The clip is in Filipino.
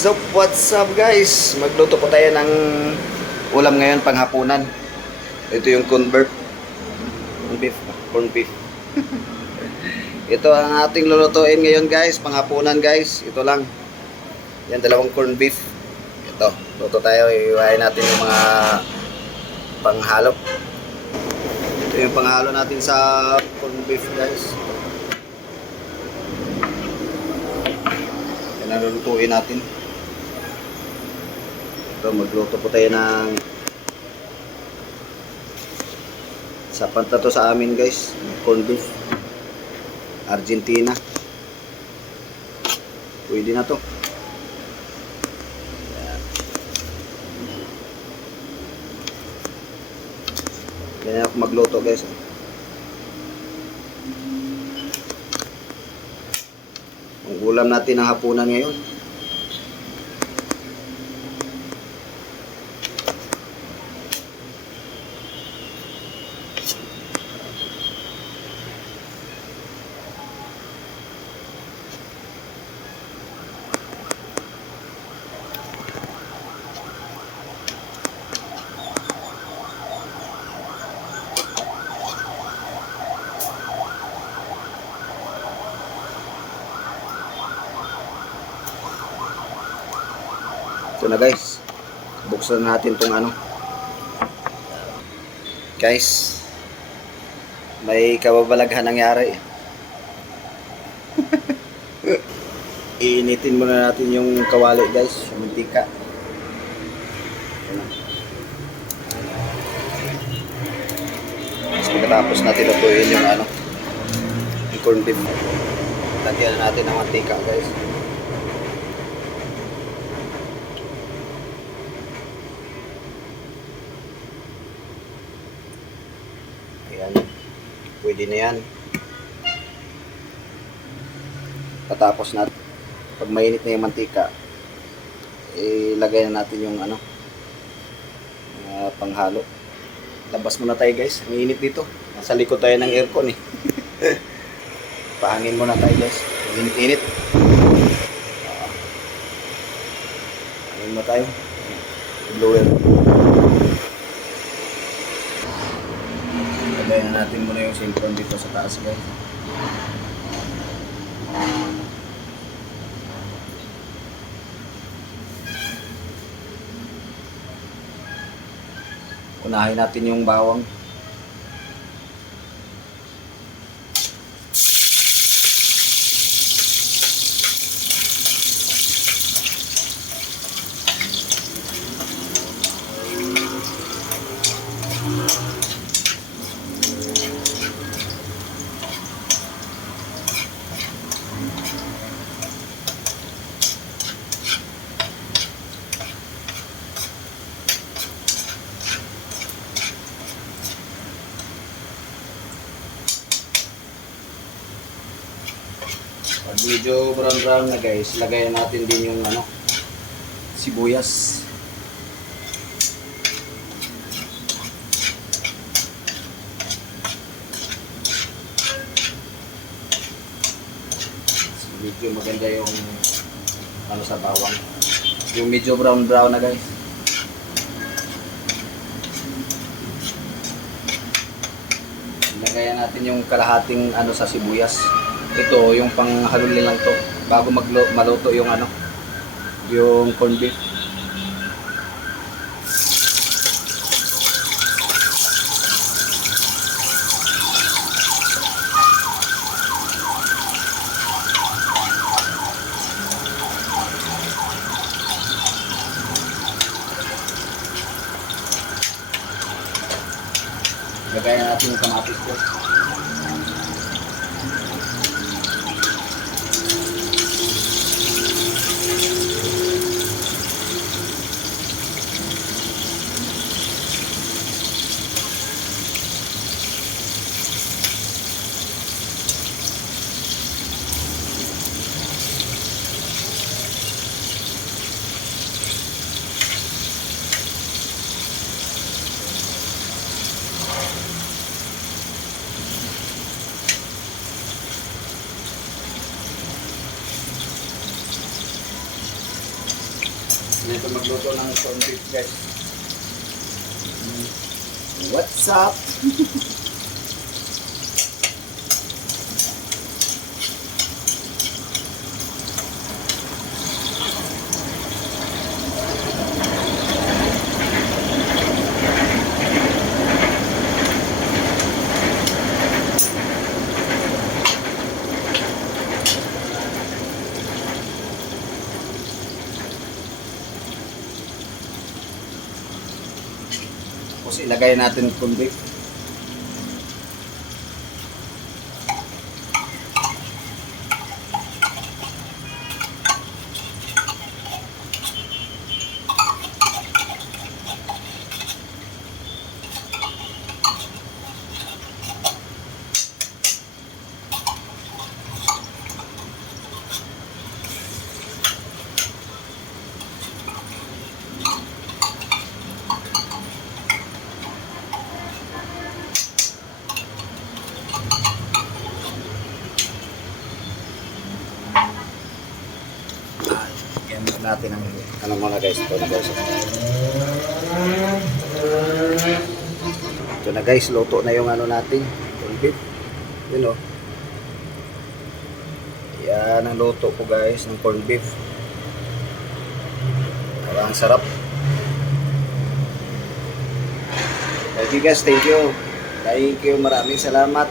What's up guys? Magluto po tayo ng ulam ngayon panghapunan. Ito yung corn beef. Ito ang ating lulutuin ngayon guys, panghapunan guys. Ito lang. Yan, dalawang corn beef. Ito, luto tayo. Iwain natin yung mga panghalo. Ito yung panghalo natin sa corn beef guys. Yan ang lulutuin natin. Ito, magluto po tayo ng sapat na to sa amin guys, corn beef Argentina. Pwede na to. Ganyan ako magluto guys. Ang ulam natin ng hapunan ngayon, ito na guys, buksan natin tong ano guys, may kababalaghan nangyari. Iinitin muna natin yung kawali guys, yung mantika. Pagkatapos natin lutuin yung ano, yung corn beef, lagyan natin ng mantika guys. Ayan, pwede na yan. Patapos natin, pag mainit na yung mantika, ilagay na natin yung ano, panghalo. Labas muna tayo guys, ang init dito. Nasa likod tayo ng aircon eh. Pahangin muna tayo guys, init-init. Pahangin mo tayo, blower. Lagayan natin muna yung silicone dito sa taas guys. Unahin natin yung bawang. Pag medyo brown na guys, lagayan natin din yung ano, sibuyas. Medyo maganda yung ano sa bawang. Yung medyo brown na guys. Lagayan natin yung kalahating ano sa sibuyas. Ito yung panghaluli lang to bago maluto yung ano, yung corn beef. Lagayan natin yung kamatis ko. Dito magluto ng corned beef guys. What's up? Tapos ilagay natin yung corned beef. Yan natin ang ano muna guys. Ito na guys. Ito na guys. Luto na yung ano natin. Corned beef. Yun o. Yan ang luto ko guys ng corned beef. Parang sarap. Thank you guys. Thank you. Thank you. Maraming salamat.